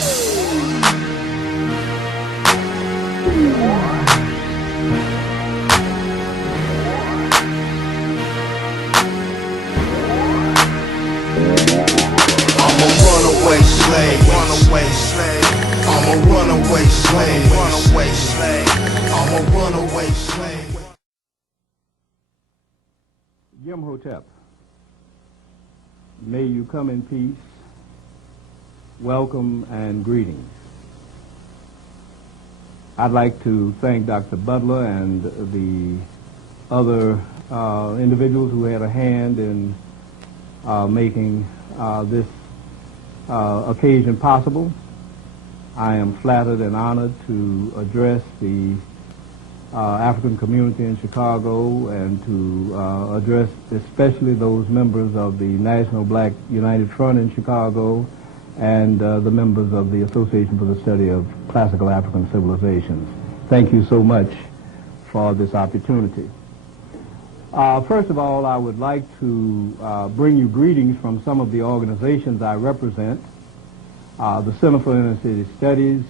I'm a runaway slave, runaway slave. I'm a runaway slave, runaway slave. I'm a runaway slave. Hotep, may you come in peace, welcome and greetings. I'd like to thank Dr. Butler and the other individuals who had a hand in making this occasion possible. I am flattered and honored to address the African community in Chicago and to address especially those members of the National Black United Front in Chicago and the members of the Association for the Study of Classical African Civilizations. Thank you so much for this opportunity. First of all, I would like to bring you greetings from some of the organizations I represent. The Center for Inner City Studies,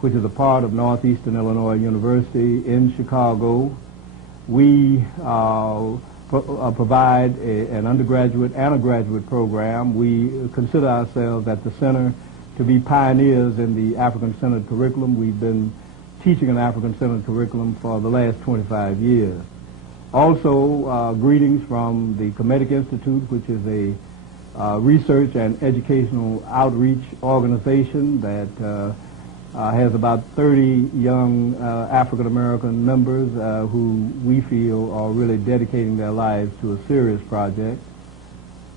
which is a part of Northeastern Illinois University in Chicago. We provide an undergraduate and a graduate program. We consider ourselves at the center to be pioneers in the African-centered curriculum. We've been teaching an African-centered curriculum for the last 25 years. Also, greetings from the Kemetic Institute, which is a research and educational outreach organization that has about 30 young African-American members who we feel are really dedicating their lives to a serious project.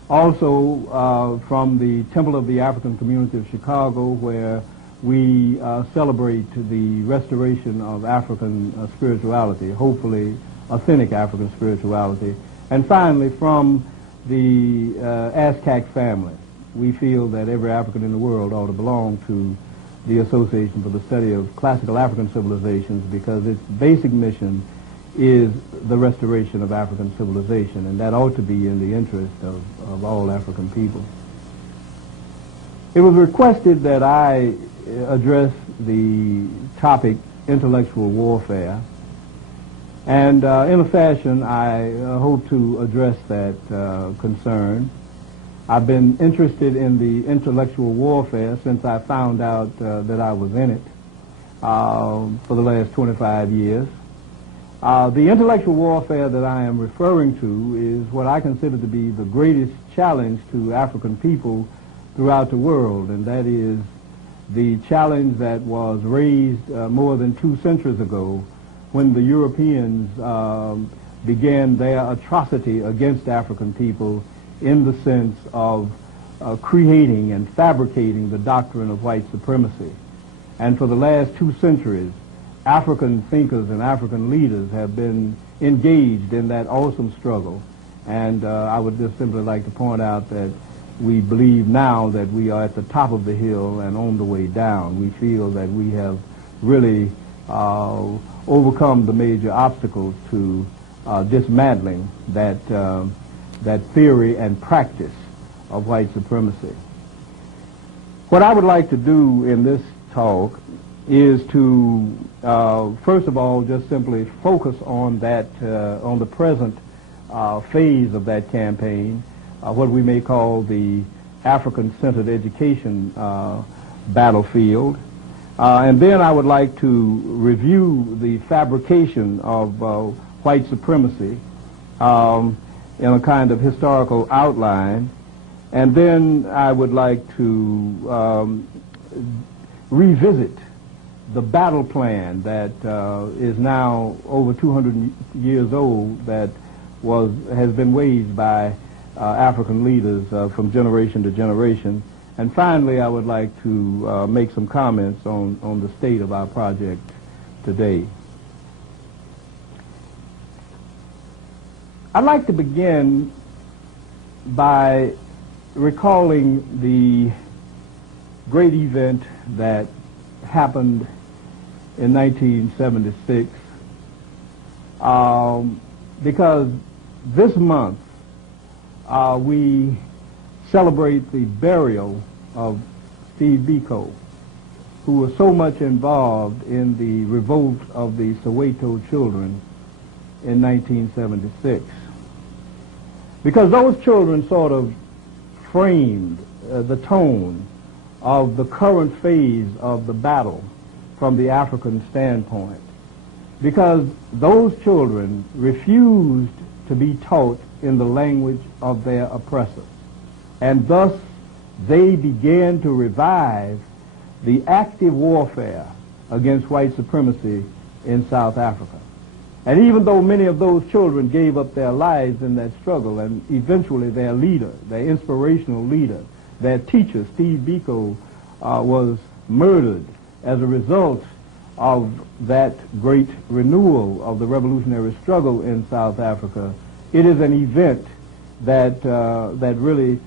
Also from the Temple of the African Community of Chicago, where we celebrate the restoration of African spirituality, hopefully authentic African spirituality. And finally, from the ASCAC family, we feel that every African in the world ought to belong to the Association for the Study of Classical African Civilizations, because its basic mission is the restoration of African civilization, and that ought to be in the interest of all African people. It was requested that I address the topic intellectual warfare, and in a fashion I hope to address that concern. I've been interested in the intellectual warfare since I found out that I was in it for the last 25 years. The intellectual warfare that I am referring to is what I consider to be the greatest challenge to African people throughout the world, and that is the challenge that was raised more than 2 centuries ago when the Europeans began their atrocity against African people in the sense of creating and fabricating the doctrine of white supremacy. And for the last 2 centuries, African thinkers and African leaders have been engaged in that awesome struggle. And I would just simply like to point out that we believe now that we are at the top of the hill and on the way down. We feel that we have really overcome the major obstacles to dismantling that theory and practice of white supremacy. What I would like to do in this talk is to, first of all, just simply focus on that, on the present phase of that campaign, what we may call the African-centered education battlefield. And then I would like to review the fabrication of white supremacy in a kind of historical outline, and then I would like to revisit the battle plan that is now over 200 years old, that has been waged by African leaders from generation to generation. And finally, I would like to make some comments on the state of our project today. I'd like to begin by recalling the great event that happened in 1976, because this month we celebrate the burial of Steve Biko. who were so much involved in the revolt of the Soweto children in 1976. Because those children sort of framed the tone of the current phase of the battle from the African standpoint. Because those children refused to be taught in the language of their oppressor. And thus they began to revive the active warfare against white supremacy in South Africa. And even though many of those children gave up their lives in that struggle, and eventually their leader, their inspirational leader, their teacher, Steve Biko, was murdered as a result of that great renewal of the revolutionary struggle in South Africa, it is an event that, that really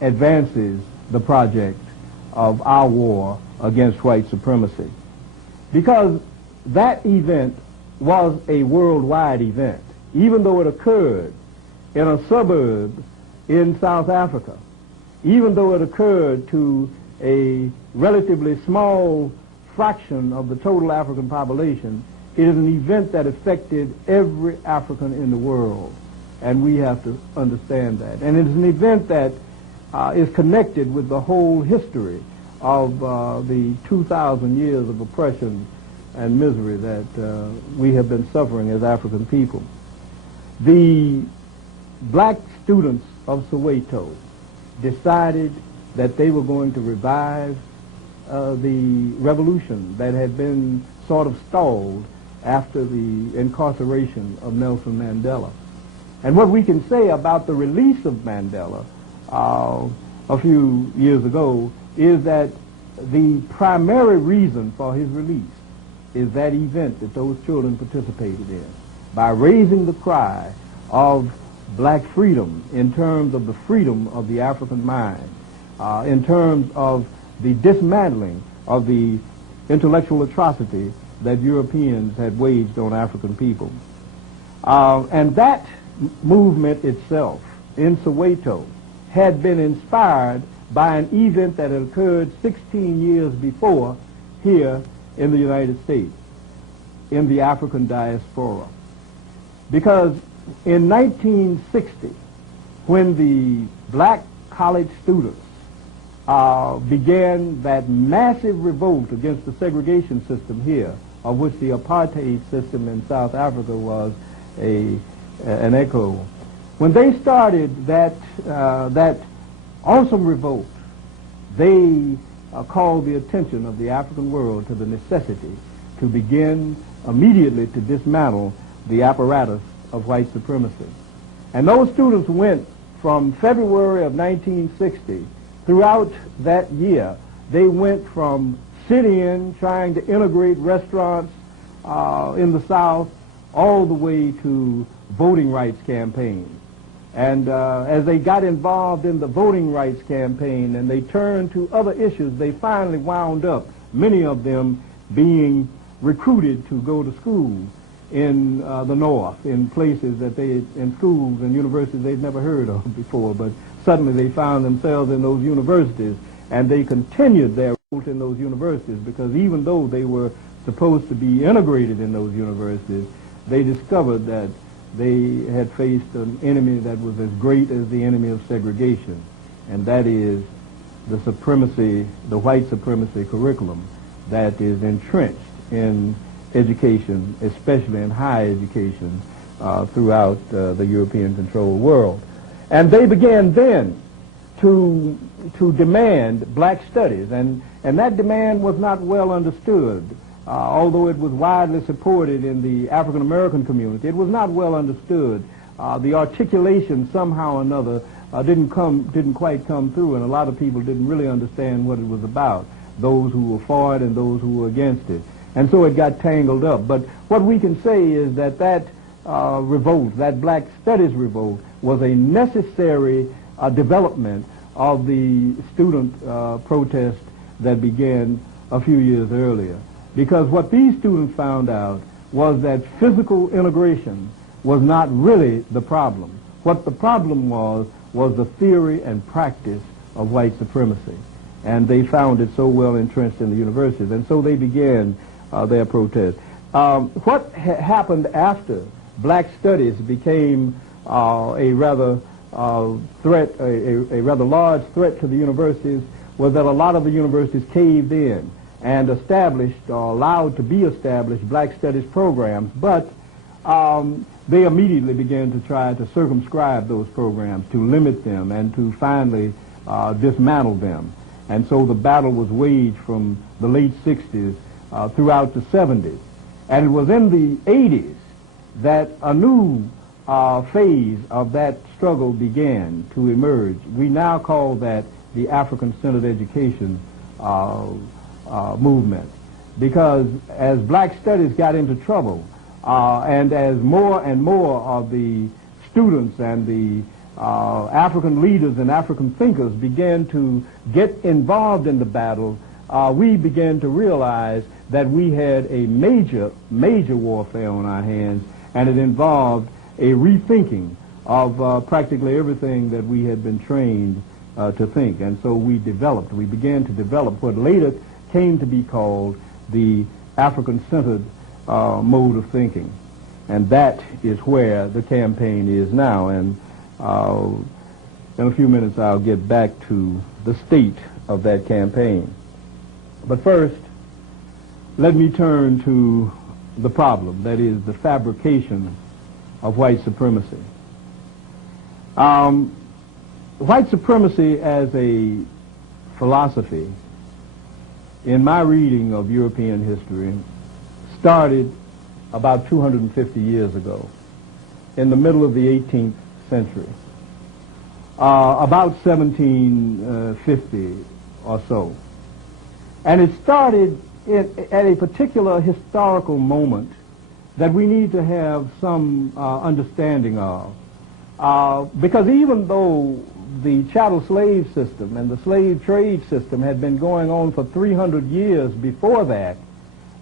advances the project of our war against white supremacy. Because that event was a worldwide event, even though it occurred in a suburb in South Africa, even though it occurred to a relatively small fraction of the total African population, it is an event that affected every African in the world, and we have to understand that. And it is an event that is connected with the whole history of the 2,000 years of oppression and misery that we have been suffering as African people. The black students of Soweto decided that they were going to revive the revolution that had been sort of stalled after the incarceration of Nelson Mandela. And what we can say about the release of Mandela a few years ago is that the primary reason for his release is that event that those children participated in, by raising the cry of black freedom in terms of the freedom of the African mind, in terms of the dismantling of the intellectual atrocity that Europeans had waged on African people. And that movement itself in Soweto had been inspired by an event that had occurred 16 years before here in the United States, in the African diaspora. Because in 1960, when the black college students began that massive revolt against the segregation system here, of which the apartheid system in South Africa was an echo. When they started that awesome revolt, they called the attention of the African world to the necessity to begin immediately to dismantle the apparatus of white supremacy. And those students went from February of 1960 throughout that year. They went from sit-in, trying to integrate restaurants in the South, all the way to voting rights campaigns. And as they got involved in the voting rights campaign and they turned to other issues, they finally wound up, many of them being recruited to go to school in the North, in places that in schools and universities they'd never heard of before, but suddenly they found themselves in those universities, and they continued their route in those universities, because even though they were supposed to be integrated in those universities, they discovered that they had faced an enemy that was as great as the enemy of segregation, and that is the supremacy, the white supremacy curriculum that is entrenched in education, especially in higher education, throughout the European-controlled world. And they began then to demand black studies, and that demand was not well understood. Although it was widely supported in the African American community, it was not well understood. The articulation somehow or another didn't quite come through, and a lot of people didn't really understand what it was about, those who were for it and those who were against it. And so it got tangled up. But what we can say is that revolt, that black studies revolt, was a necessary development of the student protest that began a few years earlier. Because what these students found out was that physical integration was not really the problem. What the problem was the theory and practice of white supremacy. and they found it so well entrenched in the universities, and so they began their protest. What happened after black studies became a rather large threat to the universities was that a lot of the universities caved in and established or allowed to be established black studies programs, but they immediately began to try to circumscribe those programs, to limit them, and to finally dismantle them. And so the battle was waged from the late 60s throughout the 70s. And it was in the 80s that a new phase of that struggle began to emerge. We now call that the African-centered education movement, because as black studies got into trouble, and as more and more of the students and the African leaders and African thinkers began to get involved in the battle, we began to realize that we had a major warfare on our hands, and it involved a rethinking of practically everything that we had been trained to think. And so we began to develop what later came to be called the African-centered mode of thinking. And that is where the campaign is now. And in a few minutes I'll get back to the state of that campaign. But first, let me turn to the problem, that is the fabrication of white supremacy. White supremacy as a philosophy, in my reading of European history, started about 250 years ago, in the middle of the 18th century, about 1750 or so. And it started at a particular historical moment that we need to have some understanding of. Because even though the chattel slave system and the slave trade system had been going on for 300 years before that,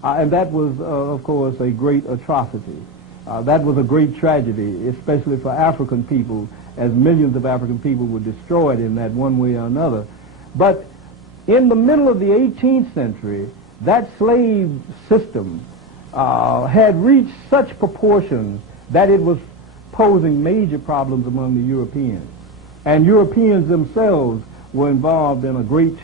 and that was, of course, a great atrocity. That was a great tragedy, especially for African people, as millions of African people were destroyed in that one way or another. But in the middle of the 18th century, that slave system had reached such proportions that it was posing major problems among the Europeans. And Europeans themselves were involved in a great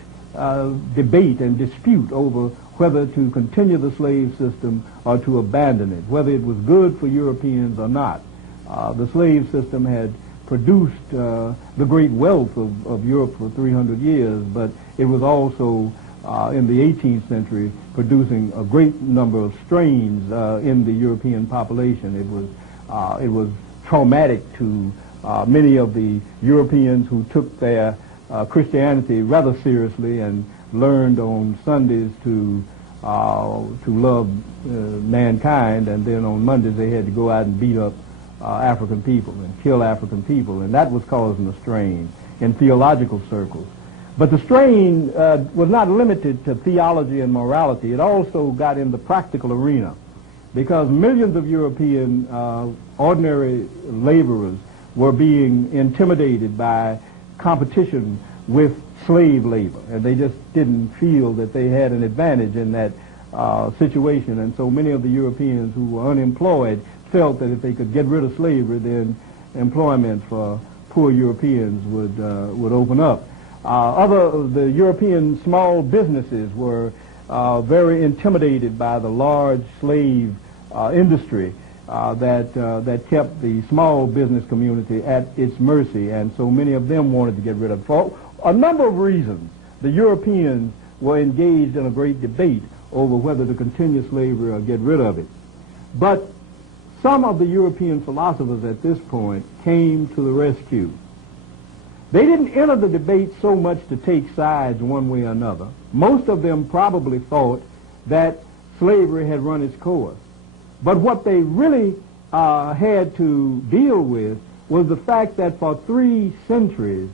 debate and dispute over whether to continue the slave system or to abandon it, whether it was good for Europeans or not. The slave system had produced the great wealth of Europe for 300 years, but it was also in the 18th century producing a great number of strains in the European population. It was traumatic to many of the Europeans who took their Christianity rather seriously and learned on Sundays to love mankind, and then on Mondays they had to go out and beat up African people and kill African people, and that was causing a strain in theological circles. But the strain was not limited to theology and morality. It also got in the practical arena, because millions of European ordinary laborers were being intimidated by competition with slave labor, and they just didn't feel that they had an advantage in that situation. And so many of the Europeans who were unemployed felt that if they could get rid of slavery, then employment for poor Europeans would open up. The European small businesses were very intimidated by the large slave industry that kept the small business community at its mercy, and so many of them wanted to get rid of it. For a number of reasons, the Europeans were engaged in a great debate over whether to continue slavery or get rid of it. But some of the European philosophers at this point came to the rescue. They didn't enter the debate so much to take sides one way or another. Most of them probably thought that slavery had run its course. But what they really had to deal with was the fact that for 3 centuries,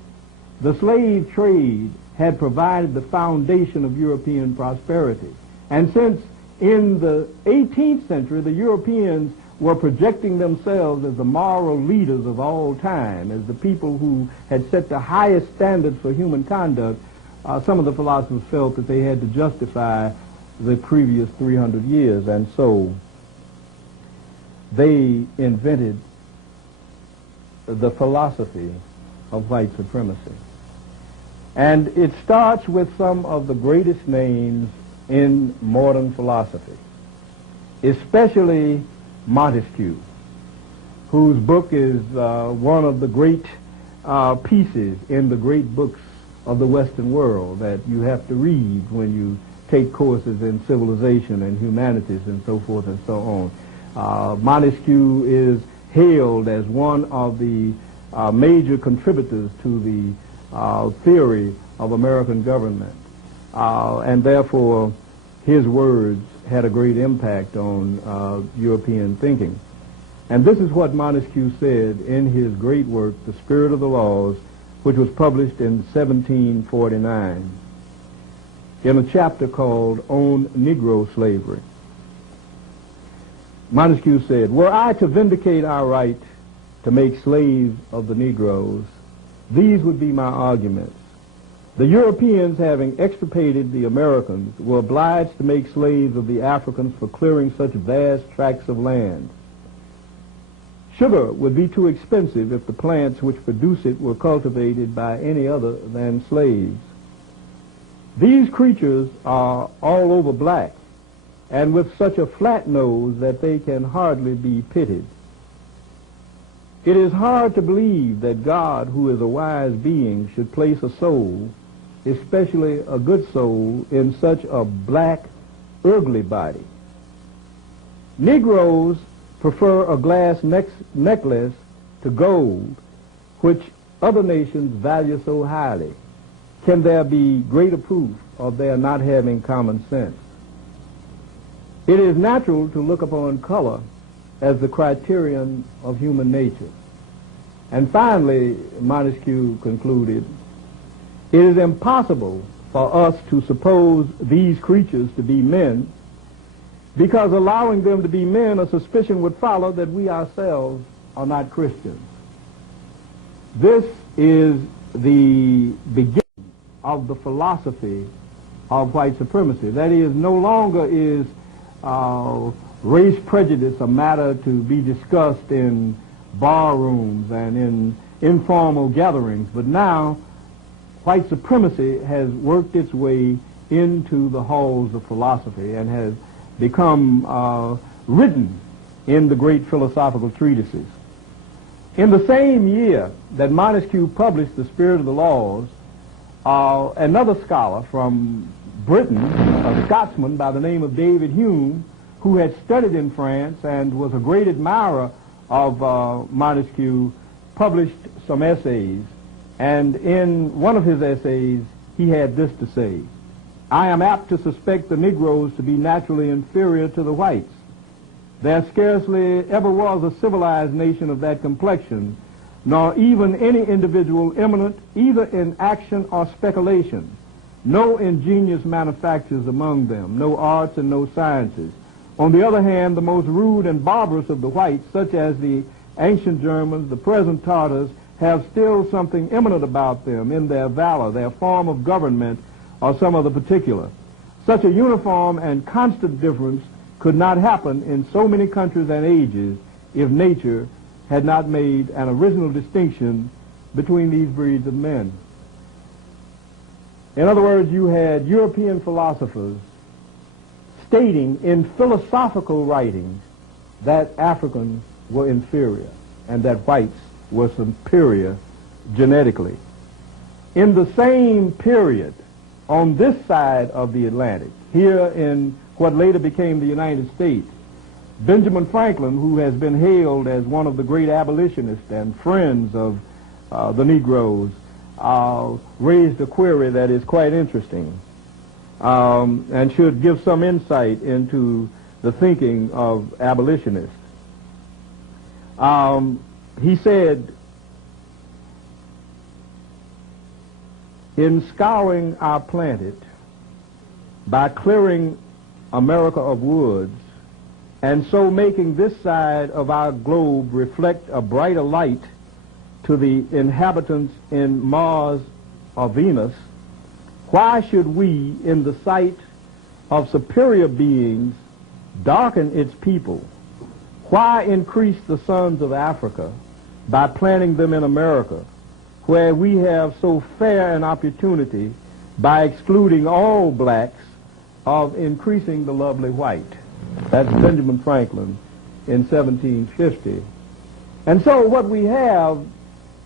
the slave trade had provided the foundation of European prosperity. And since in the 18th century, the Europeans were projecting themselves as the moral leaders of all time, as the people who had set the highest standards for human conduct, some of the philosophers felt that they had to justify the previous 300 years, and so they invented the philosophy of white supremacy. And it starts with some of the greatest names in modern philosophy, especially Montesquieu, whose book is one of the great pieces in the great books of the Western world that you have to read when you take courses in civilization and humanities and so forth and so on. Montesquieu is hailed as one of the major contributors to the theory of American government, and therefore his words had a great impact on European thinking. And this is what Montesquieu said in his great work, The Spirit of the Laws, which was published in 1749, in a chapter called On Negro Slavery. Montesquieu said, "Were I to vindicate our right to make slaves of the Negroes, these would be my arguments. The Europeans, having extirpated the Americans, were obliged to make slaves of the Africans for clearing such vast tracts of land. Sugar would be too expensive if the plants which produce it were cultivated by any other than slaves. These creatures are all over black, and with such a flat nose that they can hardly be pitied. It is hard to believe that God, who is a wise being, should place a soul, especially a good soul, in such a black, ugly body. Negroes prefer a glass necklace to gold, which other nations value so highly. Can there be greater proof of their not having common sense? It is natural to look upon color as the criterion of human nature." And finally, Montesquieu concluded, "It is impossible for us to suppose these creatures to be men, because allowing them to be men, a suspicion would follow that we ourselves are not Christians." This is the beginning of the philosophy of white supremacy. That is, no longer is race prejudice a matter to be discussed in bar rooms and in informal gatherings, but now white supremacy has worked its way into the halls of philosophy and has become written in the great philosophical treatises. In the same year that Montesquieu published The Spirit of the Laws, another scholar from Britain, a Scotsman by the name of David Hume, who had studied in France and was a great admirer of Montesquieu, published some essays. And in one of his essays, he had this to say: "I am apt to suspect the Negroes to be naturally inferior to the whites. There scarcely ever was a civilized nation of that complexion, nor even any individual eminent either in action or speculation. No ingenious manufactures among them, no arts and no sciences. On the other hand, the most rude and barbarous of the whites, such as the ancient Germans, the present Tartars, have still something eminent about them in their valor, their form of government, or some other particular. Such a uniform and constant difference could not happen in so many countries and ages if nature had not made an original distinction between these breeds of men." In other words, you had European philosophers stating in philosophical writings that Africans were inferior and that whites were superior genetically. In the same period, on this side of the Atlantic, here in what later became the United States, Benjamin Franklin, who has been hailed as one of the great abolitionists and friends of the Negroes, raised a query that is quite interesting and should give some insight into the thinking of abolitionists. He said, "In scouring our planet, by clearing America of woods, and so making this side of our globe reflect a brighter light to the inhabitants in Mars or Venus, Why should we, in the sight of superior beings, darken its people? Why increase the sons of Africa by planting them in America, where we have so fair an opportunity by excluding all blacks of increasing the lovely white? That's Benjamin Franklin in 1750. And so what we have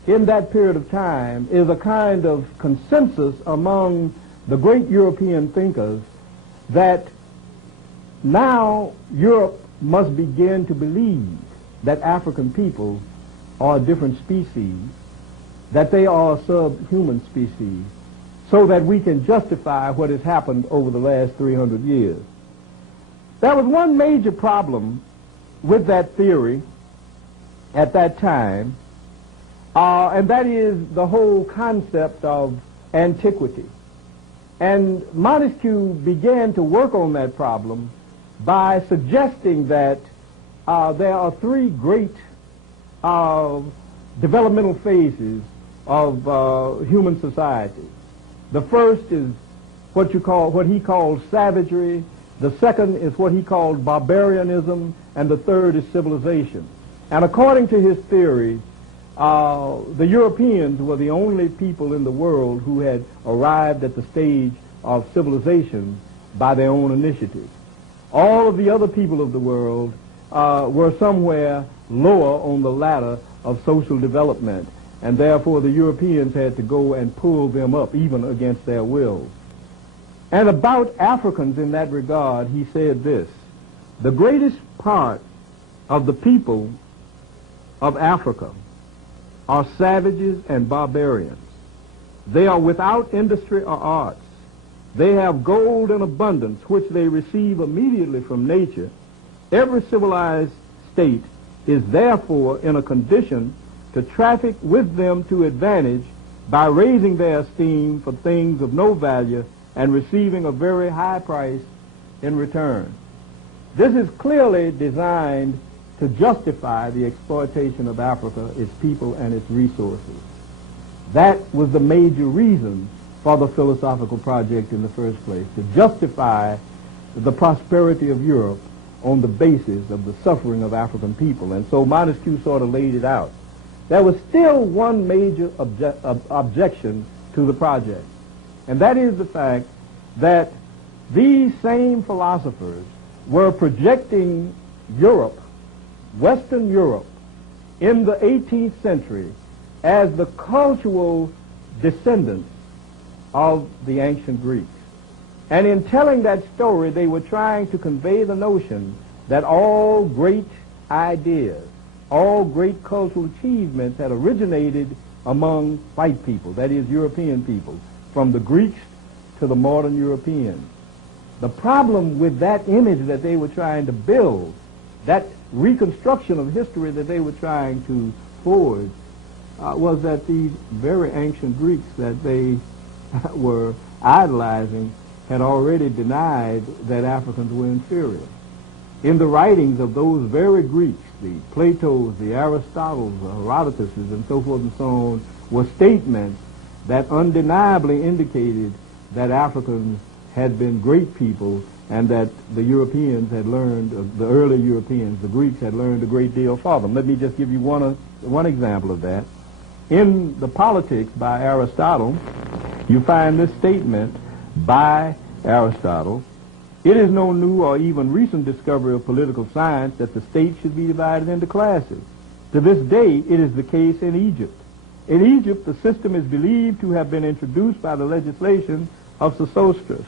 in that period of time is a kind of consensus among the great European thinkers that now Europe must begin to believe that African people are a different species, that they are a subhuman species, so that we can justify what has happened over the last 300 years. There was one major problem with that theory at that time, and that is the whole concept of antiquity. And Montesquieu began to work on that problem by suggesting that there are three great developmental phases of human society. The first is what he called savagery. The second is what he called barbarianism, and the third is civilization. And according to his theory, the Europeans were the only people in the world who had arrived at the stage of civilization by their own initiative. All of the other people of the world were somewhere lower on the ladder of social development, and therefore the Europeans had to go and pull them up, even against their will. And about Africans in that regard, he said this: the greatest part of the people of Africa are savages and barbarians. They are without industry or arts. They have gold in abundance, which they receive immediately from nature. Every civilized state is therefore in a condition to traffic with them to advantage by raising their esteem for things of no value and receiving a very high price in return. This is clearly designed to justify the exploitation of Africa, its people, and its resources. That was the major reason for the philosophical project in the first place, to justify the prosperity of Europe on the basis of the suffering of African people. And so Montesquieu sort of laid it out. There was still one major objection to the project, and that is the fact that these same philosophers were projecting Europe, Western Europe, in the 18th century as the cultural descendants of the ancient Greeks. And in telling that story, they were trying to convey the notion that all great ideas, all great cultural achievements had originated among white people, that is, European people, from the Greeks to the modern Europeans. The problem with that image that they were trying to build, that reconstruction of history that they were trying to forge, was that these very ancient Greeks that they were idolizing had already denied that Africans were inferior. In the writings of those very Greeks, the Platos, the Aristotles, the Herodotus, and so forth and so on, were statements that undeniably indicated that Africans had been great people and that the Europeans had learned, the early Europeans, the Greeks, had learned a great deal from them. Let me just give you one example of that. In the Politics by Aristotle, you find this statement by Aristotle: "It is no new or even recent discovery of political science that the state should be divided into classes. To this day, it is the case in Egypt. In Egypt, the system is believed to have been introduced by the legislation of Sesostris."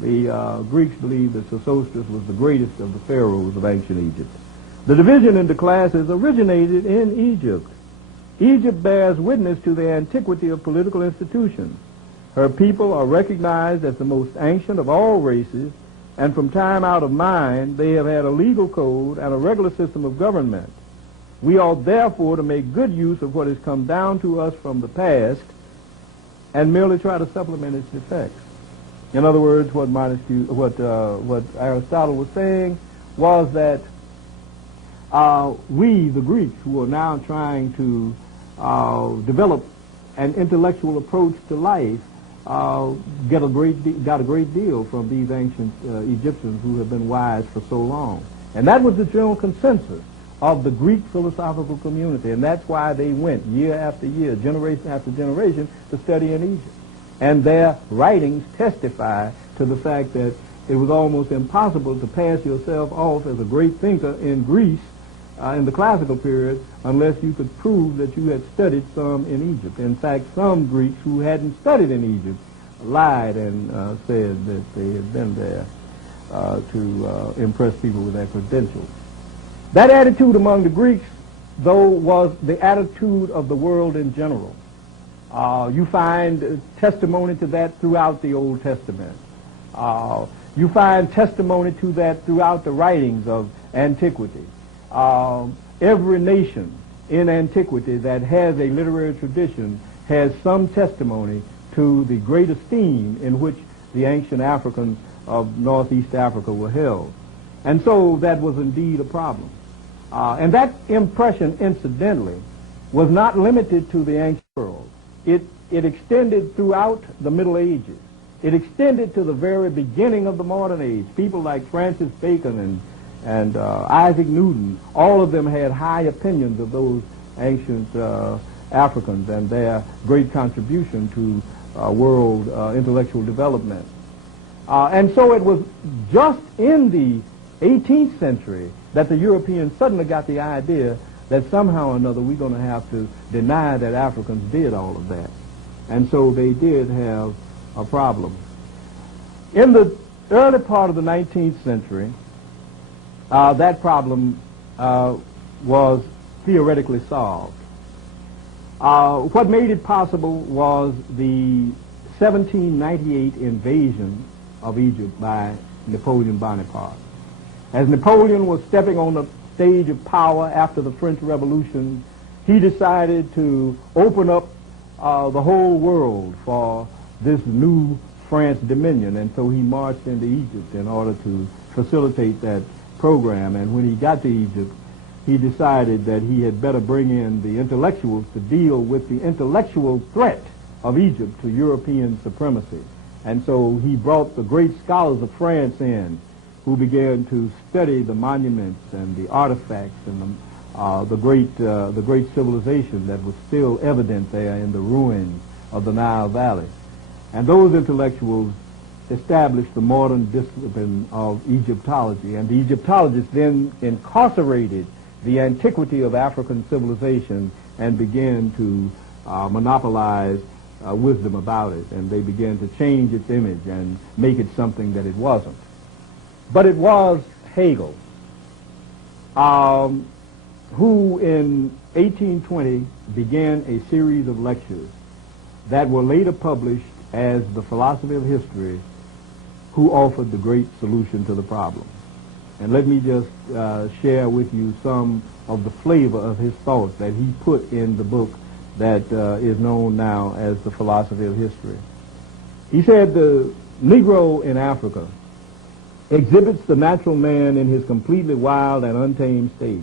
The Greeks believed that Sesostris was the greatest of the pharaohs of ancient Egypt. "The division into classes originated in Egypt. Egypt bears witness to the antiquity of political institutions. Her people are recognized as the most ancient of all races, and from time out of mind they have had a legal code and a regular system of government. We ought therefore to make good use of what has come down to us from the past and merely try to supplement its effects." In other words, what Aristotle was saying was that we, the Greeks, who are now trying to develop an intellectual approach to life, got a great deal from these ancient Egyptians who have been wise for so long. And that was the general consensus of the Greek philosophical community, and that's why they went year after year, generation after generation, to study in Egypt. And their writings testify to the fact that it was almost impossible to pass yourself off as a great thinker in Greece in the classical period unless you could prove that you had studied some in Egypt. In fact, some Greeks who hadn't studied in Egypt lied and said that they had been there to impress people with their credentials. That attitude among the Greeks, though, was the attitude of the world in general. You find testimony to that throughout the Old Testament. You find testimony to that throughout the writings of antiquity. Every nation in antiquity that has a literary tradition has some testimony to the great esteem in which the ancient Africans of Northeast Africa were held. And so that was indeed a problem. And that impression, incidentally, was not limited to the ancient world. It extended throughout the Middle Ages. It extended to the very beginning of the modern age. People like Francis Bacon and Isaac Newton, all of them had high opinions of those ancient Africans and their great contribution to world intellectual development. And so it was just in the 18th century that the Europeans suddenly got the idea that somehow or another we're going to have to deny that Africans did all of that. And so they did have a problem. In the early part of the 19th century, that problem was theoretically solved. What made it possible was the 1798 invasion of Egypt by Napoleon Bonaparte. As Napoleon was stepping on the stage of power after the French Revolution, he decided to open up the whole world for this new France dominion, and so he marched into Egypt in order to facilitate that program. And when he got to Egypt, he decided that he had better bring in the intellectuals to deal with the intellectual threat of Egypt to European supremacy. And so he brought the great scholars of France in, who began to study the monuments and the artifacts and the great civilization that was still evident there in the ruins of the Nile Valley. And those intellectuals established the modern discipline of Egyptology, and the Egyptologists then incarcerated the antiquity of African civilization and began to monopolize wisdom about it, and they began to change its image and make it something that it wasn't. But it was Hegel who in 1820 began a series of lectures that were later published as The Philosophy of History, who offered the great solution to the problem. And let me just share with you some of the flavor of his thoughts that he put in the book that is known now as The Philosophy of History. He said the Negro in Africa exhibits the natural man in his completely wild and untamed state.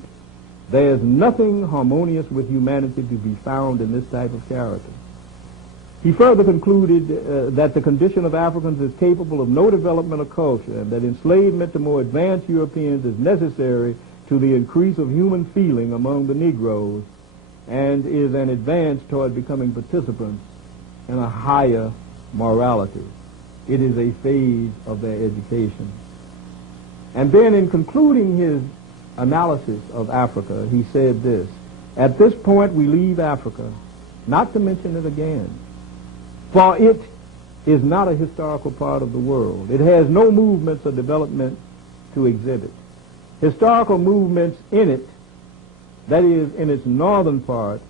There is nothing harmonious with humanity to be found in this type of character. He further concluded that the condition of Africans is capable of no development of culture, and that enslavement to more advanced Europeans is necessary to the increase of human feeling among the Negroes, and is an advance toward becoming participants in a higher morality. It is a phase of their education. And then in concluding his analysis of Africa, he said this: at this point we leave Africa, not to mention it again, for it is not a historical part of the world. It has no movements of development to exhibit. Historical movements in it, that is, in its northern part,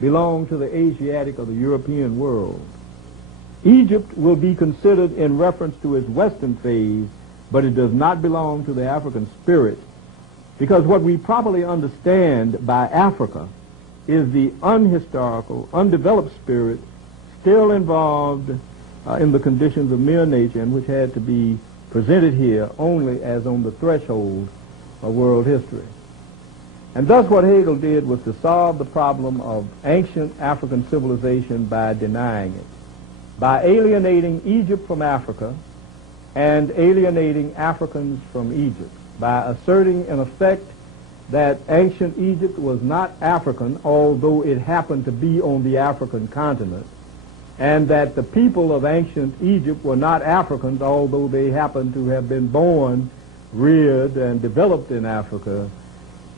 belong to the Asiatic or the European world. Egypt will be considered in reference to its western phase, but it does not belong to the African spirit, because what we properly understand by Africa is the unhistorical, undeveloped spirit still involved in the conditions of mere nature, and which had to be presented here only as on the threshold of world history. And thus what Hegel did was to solve the problem of ancient African civilization by denying it. by alienating Egypt from Africa and alienating Africans from Egypt, by asserting in effect that ancient Egypt was not African, although it happened to be on the African continent, and that the people of ancient Egypt were not Africans, although they happened to have been born, reared, and developed in Africa.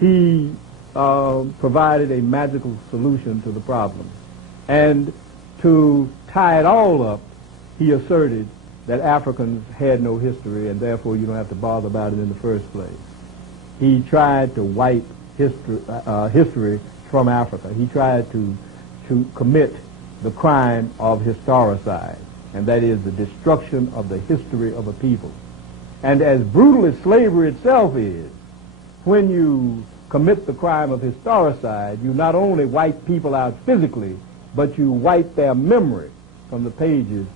He provided a magical solution to the problem. And to tie it all up, he asserted that Africans had no history, and therefore you don't have to bother about it in the first place. He tried to wipe history from Africa. He tried to commit the crime of historicide, and that is the destruction of the history of a people. And as brutal as slavery itself is, when you commit the crime of historicide, you not only wipe people out physically, but you wipe their memory from the pages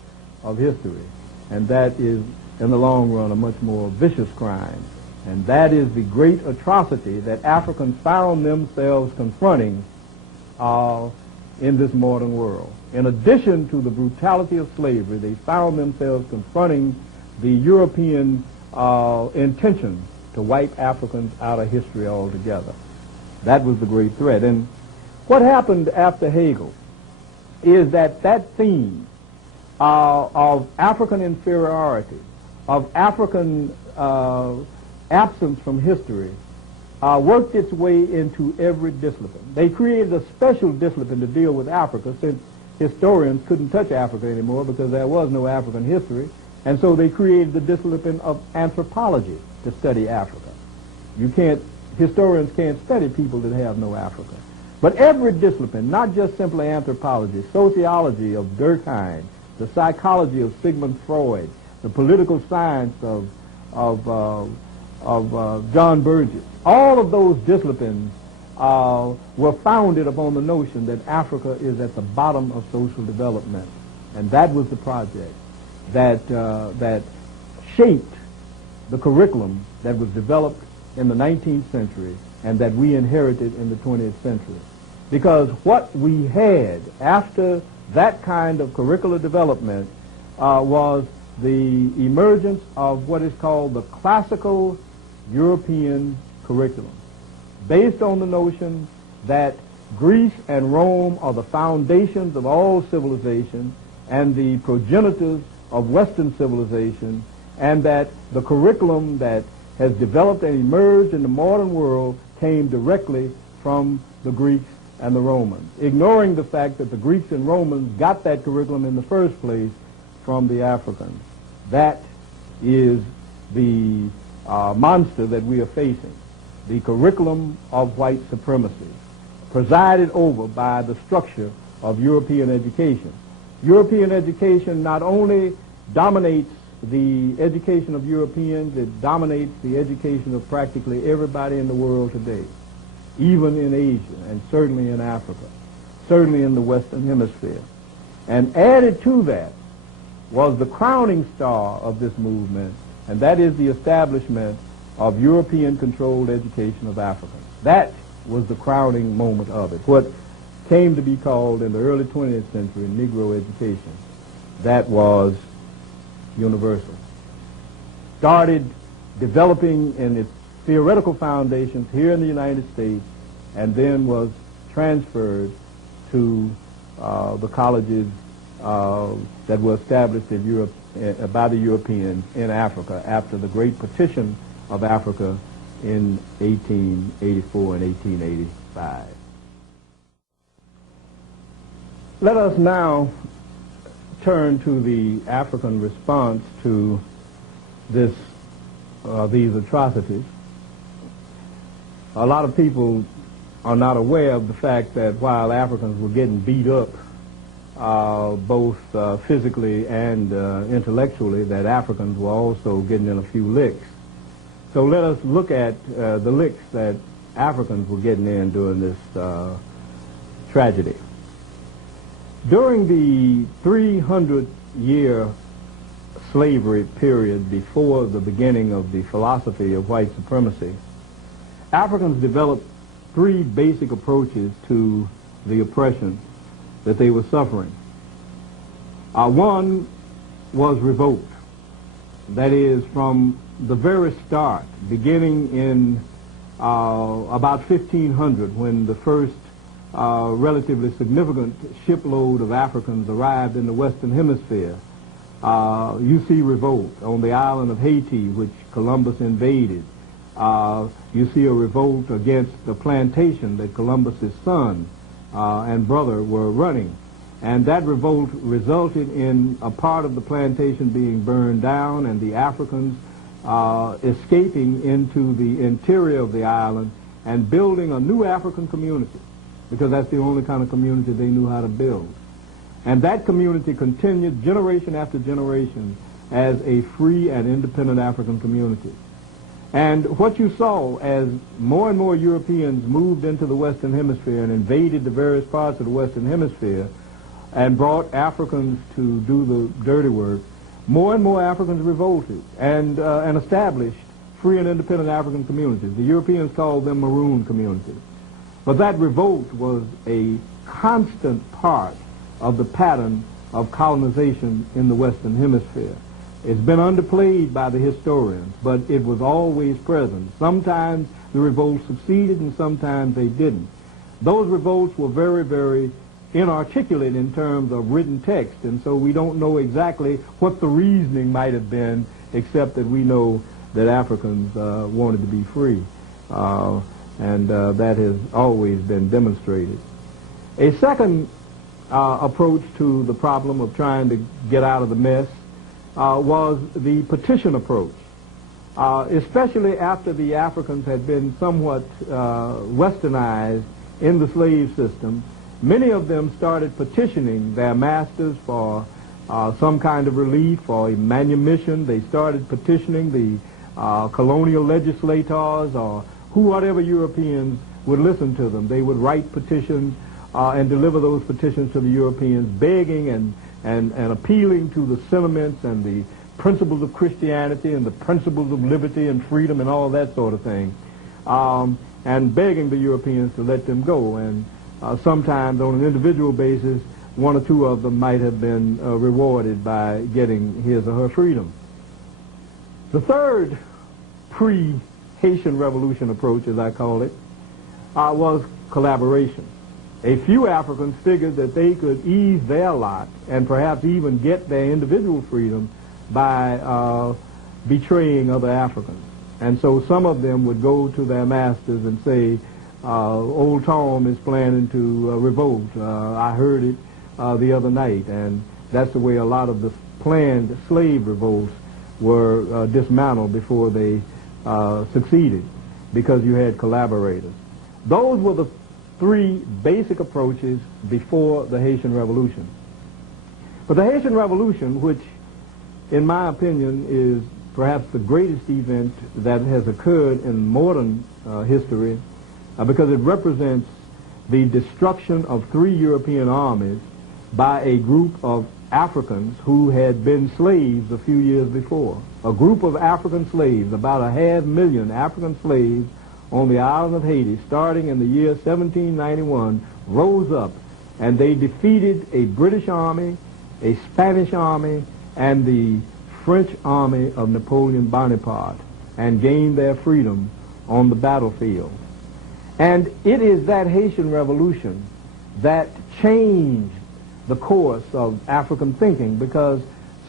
of history. And that is, in the long run, a much more vicious crime. And that is the great atrocity that Africans found themselves confronting in this modern world. In addition to the brutality of slavery, they found themselves confronting the European intention to wipe Africans out of history altogether. That was the great threat. And what happened after Hegel is that theme of African inferiority, of African absence from history, worked its way into every discipline. They created a special discipline to deal with Africa, since historians couldn't touch Africa anymore because there was no African history, and so they created the discipline of anthropology to study Africa. Historians can't study people that have no Africa. But every discipline, not just simply anthropology, sociology of Durkheim, the psychology of Sigmund Freud, the political science of John Burgess, all of those disciplines were founded upon the notion that Africa is at the bottom of social development. And that was the project that shaped the curriculum that was developed in the 19th century and that we inherited in the 20th century. Because what we had after that kind of curricular development was the emergence of what is called the classical European curriculum, based on the notion that Greece and Rome are the foundations of all civilization and the progenitors of Western civilization, and that the curriculum that has developed and emerged in the modern world came directly from the Greeks and the Romans, ignoring the fact that the Greeks and Romans got that curriculum in the first place from the Africans. That is the monster that we are facing, the curriculum of white supremacy, presided over by the structure of European education. European education not only dominates the education of Europeans, it dominates the education of practically everybody in the world today, even in Asia and certainly in Africa, certainly in the Western Hemisphere. And added to that was the crowning star of this movement, and that is the establishment of European-controlled education of Africans. That was the crowning moment of it, what came to be called in the early 20th century Negro education. That was universal. Started developing in its theoretical foundations here in the United States, and then was transferred to the colleges that were established in Europe by the Europeans in Africa after the great partition of Africa in 1884 and 1885. Let us now turn to the African response to these atrocities. A lot of people are not aware of the fact that while Africans were getting beat up, both physically and intellectually, that Africans were also getting in a few licks. So let us look at the licks that Africans were getting in during this tragedy. During the 300-year slavery period before the beginning of the philosophy of white supremacy, Africans developed three basic approaches to the oppression that they were suffering. One was revolt. That is, from the very start, beginning in about 1500, when the first relatively significant shipload of Africans arrived in the Western Hemisphere, you see revolt on the island of Haiti, which Columbus invaded. You see a revolt against the plantation that Columbus's son and brother were running. And that revolt resulted in a part of the plantation being burned down and the Africans escaping into the interior of the island and building a new African community, because that's the only kind of community they knew how to build. And that community continued generation after generation as a free and independent African community. And what you saw as more and more Europeans moved into the Western Hemisphere and invaded the various parts of the Western Hemisphere and brought Africans to do the dirty work, more and more Africans revolted and established free and independent African communities. The Europeans called them maroon communities. But that revolt was a constant part of the pattern of colonization in the Western Hemisphere. It's been underplayed by the historians, but it was always present. Sometimes the revolts succeeded and sometimes they didn't. Those revolts were very, very inarticulate in terms of written text, and so we don't know exactly what the reasoning might have been, except that we know that Africans wanted to be free, and that has always been demonstrated. A second approach to the problem of trying to get out of the mess was the petition approach, especially after the Africans had been somewhat westernized in the slave system. Many of them started petitioning their masters for some kind of relief, for a manumission. They started petitioning the colonial legislators or whatever Europeans would listen to them. They would write petitions and deliver those petitions to the Europeans, begging and appealing to the sentiments and the principles of Christianity and the principles of liberty and freedom and all that sort of thing, and begging the Europeans to let them go. And sometimes on an individual basis, one or two of them might have been rewarded by getting his or her freedom. The third pre-Haitian Revolution approach, as I call it, was collaboration. A few Africans figured that they could ease their lot and perhaps even get their individual freedom by betraying other Africans. And so some of them would go to their masters and say, Old Tom is planning to revolt. I heard it the other night. And that's the way a lot of the planned slave revolts were dismantled before they succeeded, because you had collaborators. Those were the three basic approaches before the Haitian Revolution. But the Haitian Revolution, which in my opinion is perhaps the greatest event that has occurred in modern history, because it represents the destruction of 3 European armies by a group of Africans who had been slaves a few years before. A group of African slaves, about 500,000 African slaves on the island of Haiti, starting in the year 1791, rose up and they defeated a British army, a Spanish army, and the French army of Napoleon Bonaparte, and gained their freedom on the battlefield. And it is that Haitian Revolution that changed the course of African thinking, because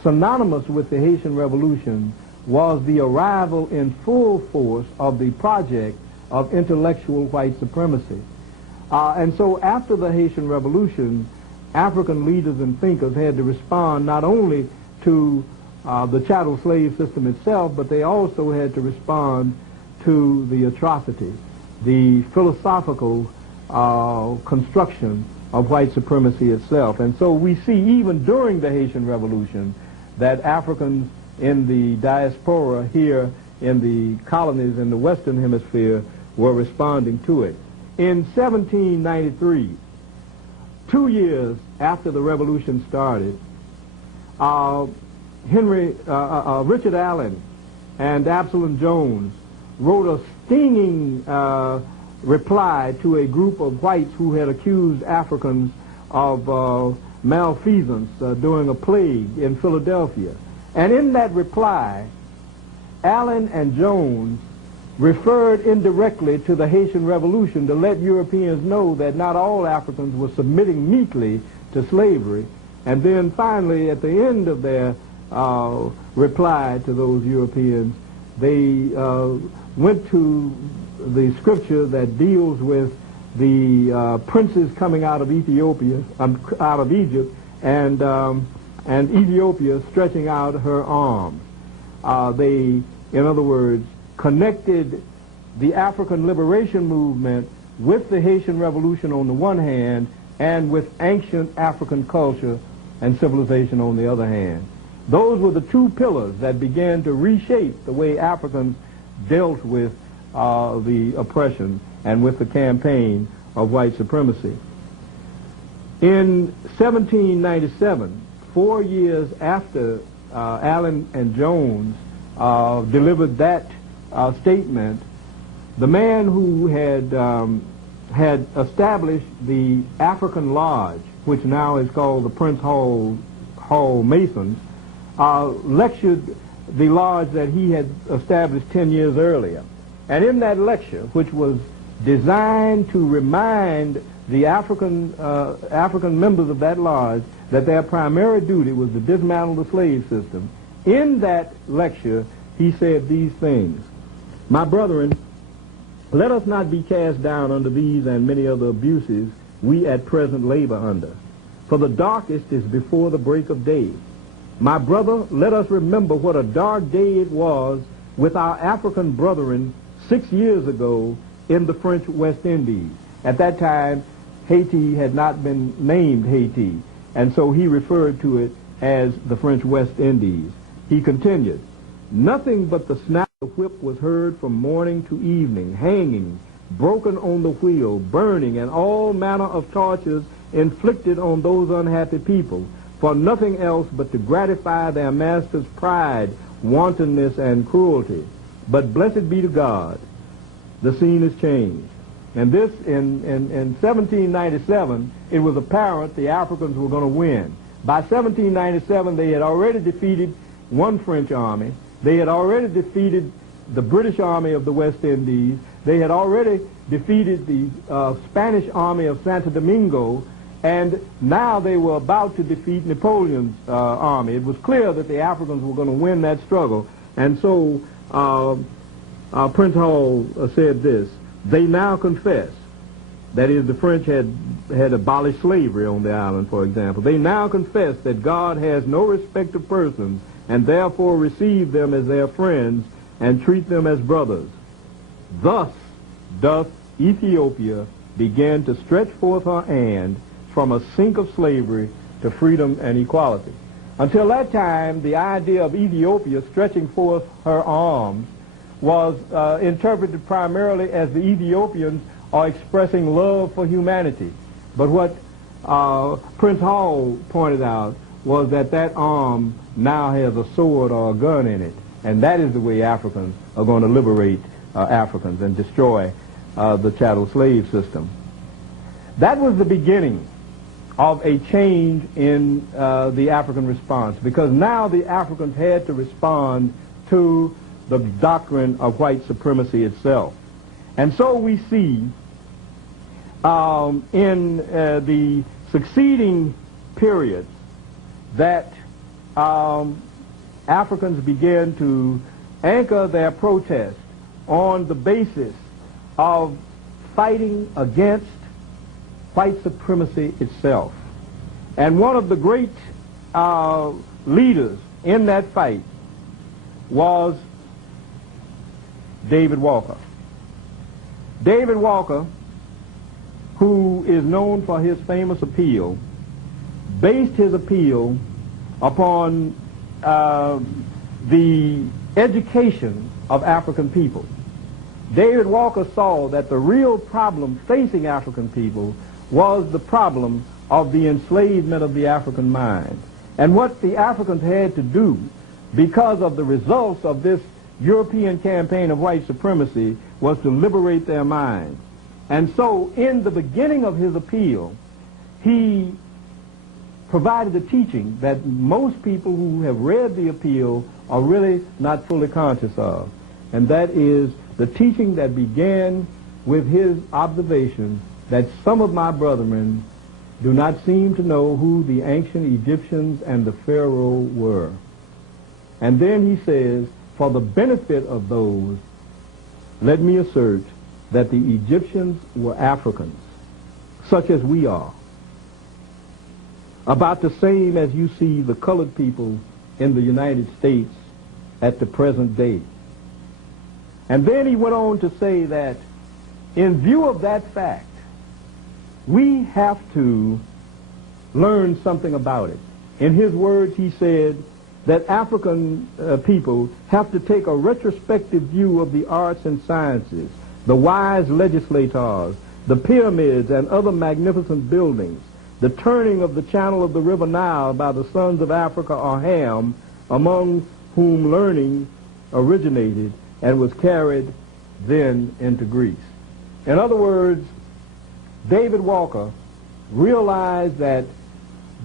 synonymous with the Haitian Revolution was the arrival in full force of the project of intellectual white supremacy. And so after the Haitian Revolution, African leaders and thinkers had to respond not only to the chattel slave system itself, but they also had to respond to the atrocity, the philosophical construction of white supremacy itself. And so we see even during the Haitian Revolution that Africans in the diaspora here in the colonies in the Western Hemisphere were responding to it. In 1793, 2 years after the revolution started, Richard Allen and Absalom Jones wrote a stinging reply to a group of whites who had accused Africans of malfeasance during a plague in Philadelphia. And in that reply, Allen and Jones referred indirectly to the Haitian Revolution to let Europeans know that not all Africans were submitting meekly to slavery. And then finally, at the end of their reply to those Europeans, they went to the scripture that deals with the princes coming out of Ethiopia, out of Egypt, and Ethiopia stretching out her arms. They, in other words, connected the African liberation movement with the Haitian Revolution on the one hand, and with ancient African culture and civilization on the other hand. Those were the two pillars that began to reshape the way Africans dealt with the oppression and with the campaign of white supremacy. In 1797, 4 years after Allen and Jones delivered that statement, the man who had established the African Lodge, which now is called the Prince Hall Masons, lectured the lodge that he had established 10 years earlier. And in that lecture, which was designed to remind the African members of that lodge that their primary duty was to dismantle the slave system, in that lecture he said these things: "My brethren, let us not be cast down under these and many other abuses we at present labor under, for the darkest is before the break of day. My brother, let us remember what a dark day it was with our African brethren 6 years ago in the French West Indies." At that time, Haiti had not been named Haiti, and so he referred to it as the French West Indies. He continued, "Nothing but the snap of the whip was heard from morning to evening, hanging, broken on the wheel, burning, and all manner of tortures inflicted on those unhappy people, for nothing else but to gratify their master's pride, wantonness, and cruelty. But blessed be to God, the scene has changed." And this, in 1797, it was apparent the Africans were going to win. By 1797, they had already defeated one French army. They had already defeated the British Army of the West Indies. They had already defeated the Spanish army of Santo Domingo, and now they were about to defeat Napoleon's army. It was clear that the Africans were going to win that struggle. And so Prince Hall said this: "They now confess," that is, the French had abolished slavery on the island, for example. "They now confess that God has no respect of persons, and therefore receive them as their friends and treat them as brothers. Thus doth Ethiopia begin to stretch forth her hand from a sink of slavery to freedom and equality." Until that time, the idea of Ethiopia stretching forth her arms was interpreted primarily as the Ethiopians are expressing love for humanity. But what Prince Hall pointed out was that that arm now has a sword or a gun in it, and that is the way Africans are going to liberate Africans and destroy the chattel slave system. That was the beginning of a change in the African response, because now the Africans had to respond to the doctrine of white supremacy itself. And so we see in the succeeding periods that Africans began to anchor their protest on the basis of fighting against white supremacy itself. And one of the great leaders in that fight was David Walker. David Walker, who is known for his famous appeal, based his appeal upon the education of African people. David Walker saw that the real problem facing African people was the problem of the enslavement of the African mind. And what the Africans had to do, because of the results of this European campaign of white supremacy, was to liberate their minds. And so in the beginning of his appeal, he provided a teaching that most people who have read the appeal are really not fully conscious of. And that is the teaching that began with his observation that some of my brethren do not seem to know who the ancient Egyptians and the Pharaoh were. And then he says, for the benefit of those, let me assert that the Egyptians were Africans, such as we are. About the same as you see the colored people in the United States at the present day. And then he went on to say that in view of that fact, we have to learn something about it. In his words, he said that African people have to take a retrospective view of the arts and sciences, the wise legislators, the pyramids and other magnificent buildings, the turning of the channel of the river Nile by the sons of Africa or Ham, among whom learning originated and was carried then into Greece. In other words, David Walker realized that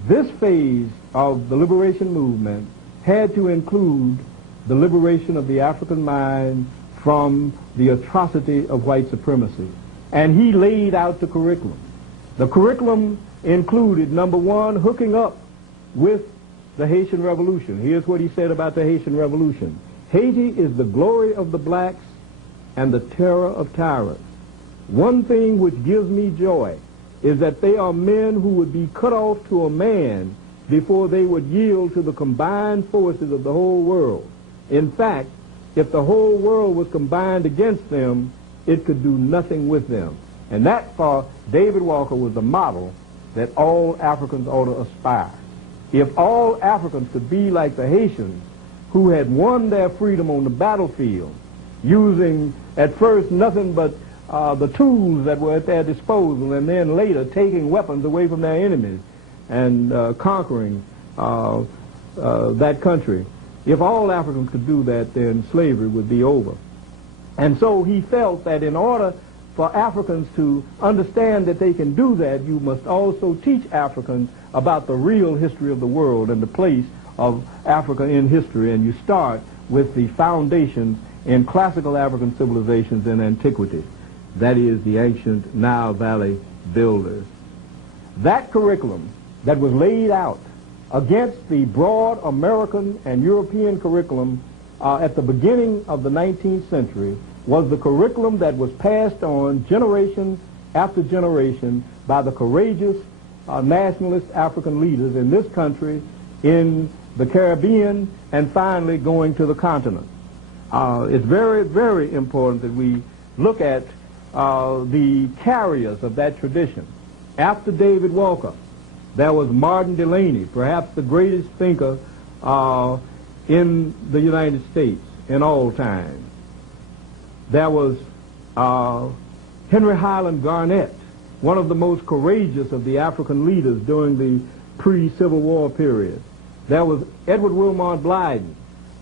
this phase of the liberation movement had to include the liberation of the African mind from the atrocity of white supremacy. And he laid out the curriculum. The curriculum included, number one, hooking up with the Haitian Revolution. Here's what he said about the Haitian Revolution. Haiti is the glory of the blacks and the terror of tyrants. One thing which gives me joy is that they are men who would be cut off to a man before they would yield to the combined forces of the whole world. In fact, if the whole world was combined against them, it could do nothing with them. And that, for David Walker, was the model that all Africans ought to aspire. If all Africans could be like the Haitians, who had won their freedom on the battlefield, using at first nothing but the tools that were at their disposal, and then later taking weapons away from their enemies and conquering that country. If all Africans could do that, then slavery would be over. And so he felt that in order for Africans to understand that they can do that, you must also teach Africans about the real history of the world and the place of Africa in history. And you start with the foundations in classical African civilizations in antiquity. That is, the ancient Nile Valley builders. That curriculum that was laid out against the broad American and European curriculum at the beginning of the 19th century was the curriculum that was passed on generation after generation by the courageous nationalist African leaders in this country, in the Caribbean, and finally going to the continent. It's very, very important that we look at the carriers of that tradition. After David Walker, there was Martin Delany, perhaps the greatest thinker in the United States in all time. There was Henry Highland Garnett, one of the most courageous of the African leaders during the pre-Civil War period. There was Edward Wilmot Blyden,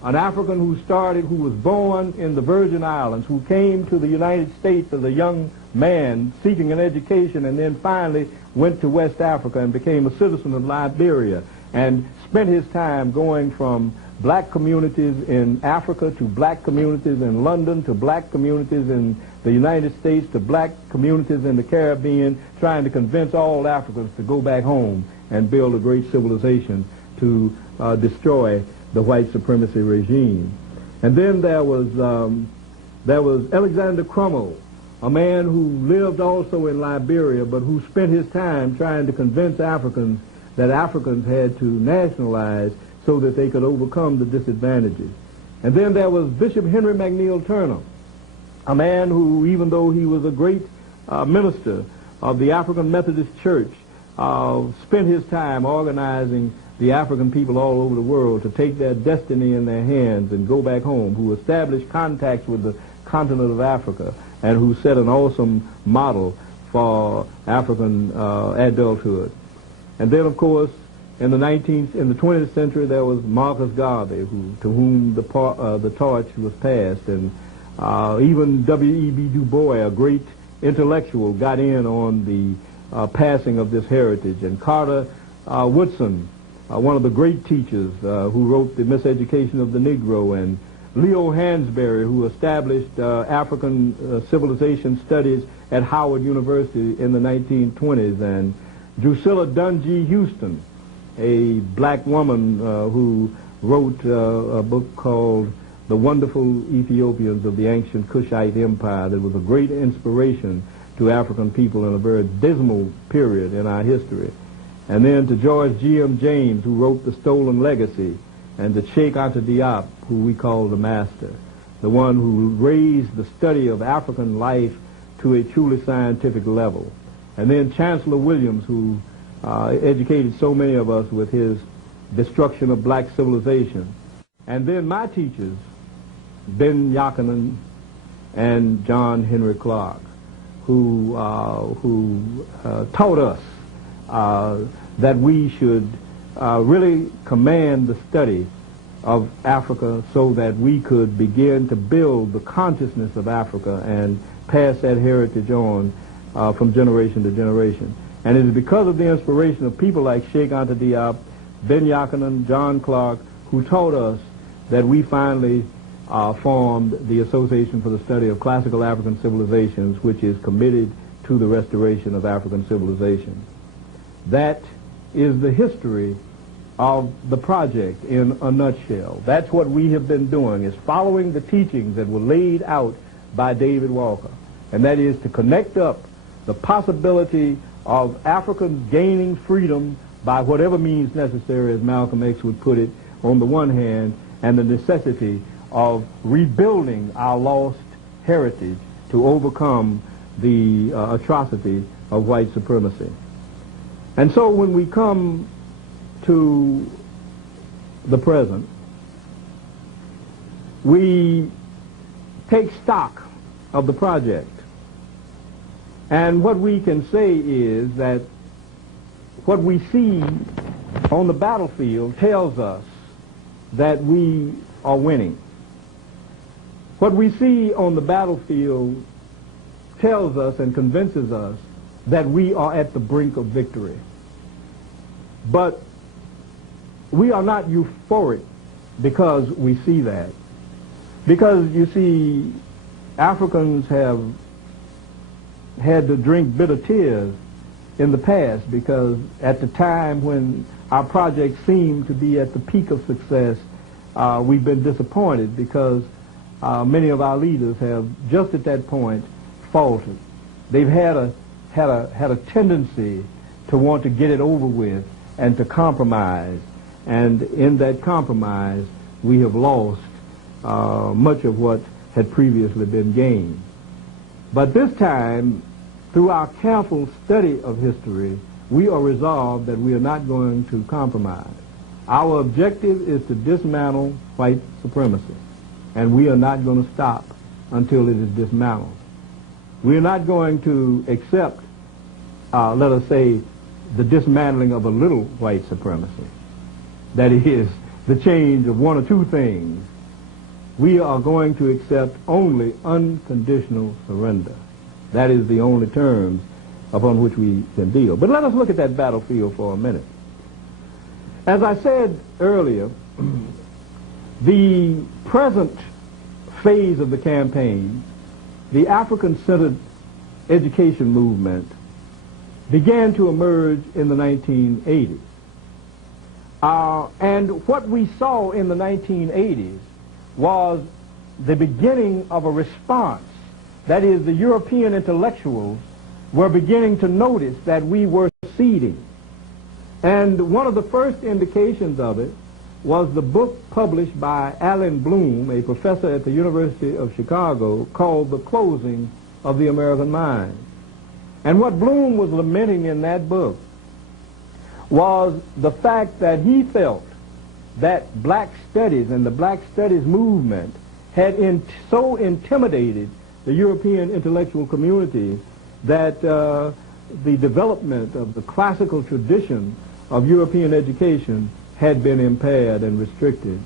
an African who was born in the Virgin Islands, who came to the United States as a young man seeking an education, and then finally went to West Africa and became a citizen of Liberia, and spent his time going from black communities in Africa to black communities in London to black communities in the United States to black communities in the Caribbean, trying to convince all Africans to go back home and build a great civilization to destroy the white supremacy regime. And then there was Alexander Crummell, a man who lived also in Liberia, but who spent his time trying to convince Africans that Africans had to nationalize so that they could overcome the disadvantages. And then there was Bishop Henry McNeil Turner, a man who, even though he was a great minister of the African Methodist Church, spent his time organizing the African people all over the world to take their destiny in their hands and go back home, who established contacts with the continent of Africa, and who set an awesome model for African adulthood. And then, of course, in the 20th century, there was Marcus Garvey, to whom the torch was passed, and even W.E.B. Du Bois, a great intellectual, got in on the passing of this heritage. And Carter Woodson, one of the great teachers who wrote The Miseducation of the Negro, and Leo Hansberry, who established African civilization studies at Howard University in the 1920s, and Drusilla Dunjee Houston, a black woman who wrote a book called The Wonderful Ethiopians of the Ancient Kushite Empire that was a great inspiration to African people in a very dismal period in our history. And then to George G.M. James, who wrote The Stolen Legacy, and to Cheikh Anta Diop, who we call the master, the one who raised the study of African life to a truly scientific level. And then Chancellor Williams, who educated so many of us with his Destruction of Black Civilization. And then my teachers, Ben Yakinen and John Henry Clark, who taught us that we should really command the study of Africa so that we could begin to build the consciousness of Africa and pass that heritage on from generation to generation. And it is because of the inspiration of people like Cheikh Anta Diop, Ben Yakinen, John Clark, who taught us that we finally formed the Association for the Study of Classical African Civilizations, which is committed to the restoration of African civilization. That is the history of the project in a nutshell. That's what we have been doing, is following the teachings that were laid out by David Walker, and that is to connect up the possibility of Africans gaining freedom by whatever means necessary, as Malcolm X would put it, on the one hand, and the necessity of rebuilding our lost heritage to overcome the atrocity of white supremacy. And so when we come to the present, we take stock of the project. And what we can say is that what we see on the battlefield tells us that we are winning. What we see on the battlefield tells us and convinces us that we are at the brink of victory. But we are not euphoric because we see that. Because, you see, Africans have had to drink bitter tears in the past, because at the time when our project seemed to be at the peak of success, we've been disappointed because many of our leaders have just at that point faltered. They've had a tendency to want to get it over with and to compromise, and in that compromise we have lost much of what had previously been gained. But this time, through our careful study of history, we are resolved that we are not going to compromise. Our objective is to dismantle white supremacy, and we are not going to stop until it is dismantled. We are not going to accept, let us say, the dismantling of a little white supremacy. That is, the change of one or two things. We are going to accept only unconditional surrender. That is the only terms upon which we can deal. But let us look at that battlefield for a minute. As I said earlier, the present phase of the campaign, the African-centered education movement, began to emerge in the 1980s. And what we saw in the 1980s was the beginning of a response. That is, the European intellectuals were beginning to notice that we were ceding. And one of the first indications of it was the book published by Alan Bloom, a professor at the University of Chicago, called The Closing of the American Mind. And what Bloom was lamenting in that book was the fact that he felt that black studies and the black studies movement had so intimidated the European intellectual community that the development of the classical tradition of European education had been impaired and restricted.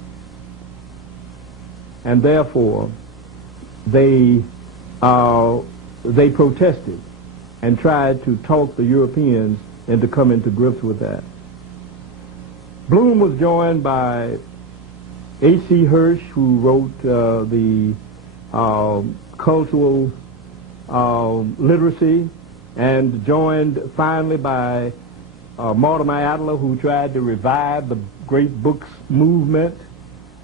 And therefore, they protested and tried to talk the Europeans into coming to grips with that. Bloom was joined by A.C. Hirsch, who wrote the cultural literacy, and joined finally by Mortimer Adler, who tried to revive the great books movement.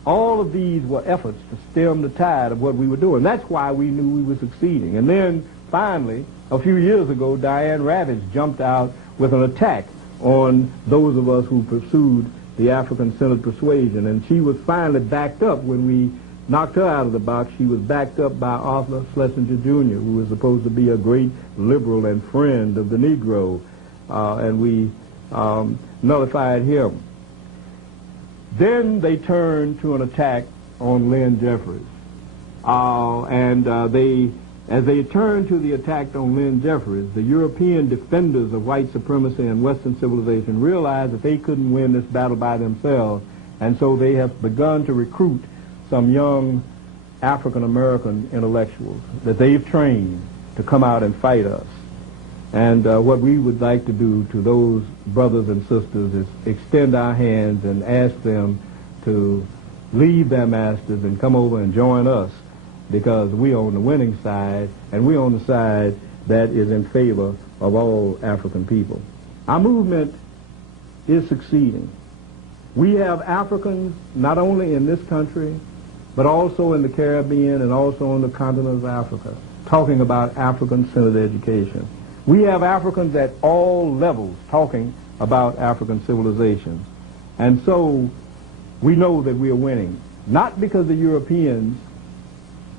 All of these were efforts to stem the tide of what we were doing. That's why we knew we were succeeding. And then finally, a few years ago, Diane Ravitch jumped out with an attack on those of us who pursued the African-centered persuasion. And she was finally backed up when we knocked her out of the box. She was backed up by Arthur Schlesinger Jr., who was supposed to be a great liberal and friend of the Negro. And we nullified him. Then they turned to an attack on Lynn Jeffries. As they turned to the attack on Lynn Jeffries, the European defenders of white supremacy and Western civilization realized that they couldn't win this battle by themselves, and so they have begun to recruit some young African-American intellectuals that they've trained to come out and fight us. And what we would like to do to those brothers and sisters is extend our hands and ask them to leave their masters and come over and join us, because we're on the winning side, and we're on the side that is in favor of all African people. Our movement is succeeding. We have Africans not only in this country, but also in the Caribbean and also on the continent of Africa, talking about African-centered education. We have Africans at all levels talking about African civilization. And so we know that we are winning, not because the Europeans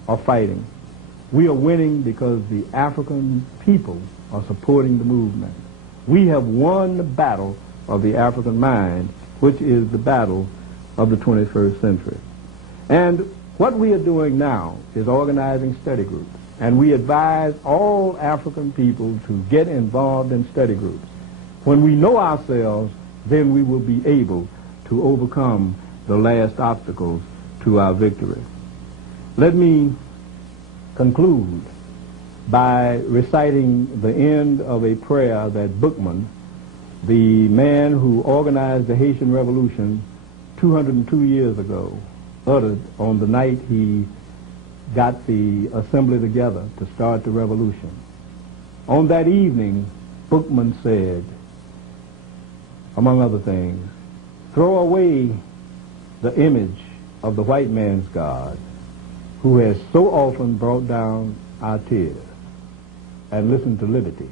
are fighting. We are winning because the African people are supporting the movement. We have won the battle of the African mind, which is the battle of the 21st century. And what we are doing now is organizing study groups. And we advise all African people to get involved in study groups. When we know ourselves, then we will be able to overcome the last obstacles to our victory. Let me conclude by reciting the end of a prayer that Bookman, the man who organized the Haitian Revolution 202 years ago, uttered on the night he got the assembly together to start the revolution. On that evening, Bookman said, among other things, "Throw away the image of the white man's God, who has so often brought down our tears, and listen to liberty,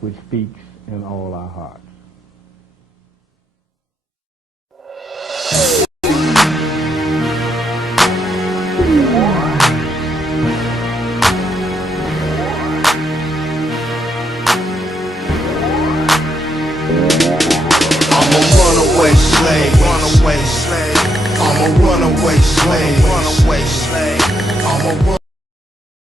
which speaks in all our hearts." I'm a runaway slave. I'm a runaway slave. I'm a